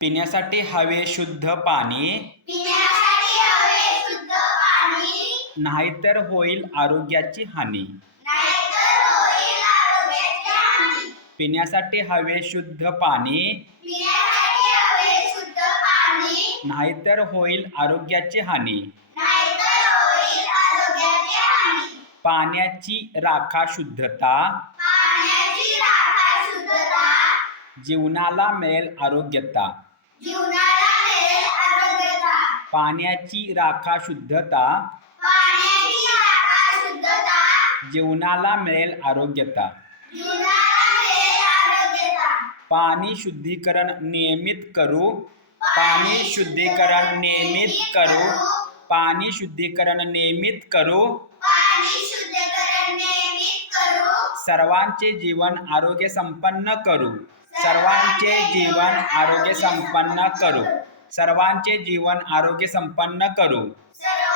पिण्यासाठी हवे शुद्ध पाणी, पिण्यासाठी हवे शुद्ध पाणी, नाहीतर होईल आरोग्याची हानी. नाहीतर होईल आरोग्याची हानी. पिण्यासाठी हवे शुद्ध पाणी, पिण्यासाठी हवे शुद्ध पाणी, नाहीतर होईल आरोग्याची हानी. नाहीतर होईल आरोग्याची हानी. पाण्याची राखा शुद्धता, पाण्याची राखा शुद्धता, जीवनाला मिळेल आरोग्यता. जीवनाला मिळेल आरोग्यता. पाण्याची राखा शुद्धता, पाण्याची राखा शुद्धता, जीवनाला मिळेल आरोग्यता. जीवनाला मिळेल आरोग्यता. पाणी शुद्धीकरण नियमित करू, पाणी शुद्धीकरण नियमित करू, पाणी शुद्धीकरण नियमित करू. पाणी शुद्धीकरण नियमित करू. सर्वांचे जीवन आरोग्य संपन्न करू, सर्वांचे जीवन आरोग्य संपन्न करू, सर्वांचे जीवन आरोग्य संपन्न करू. सर्व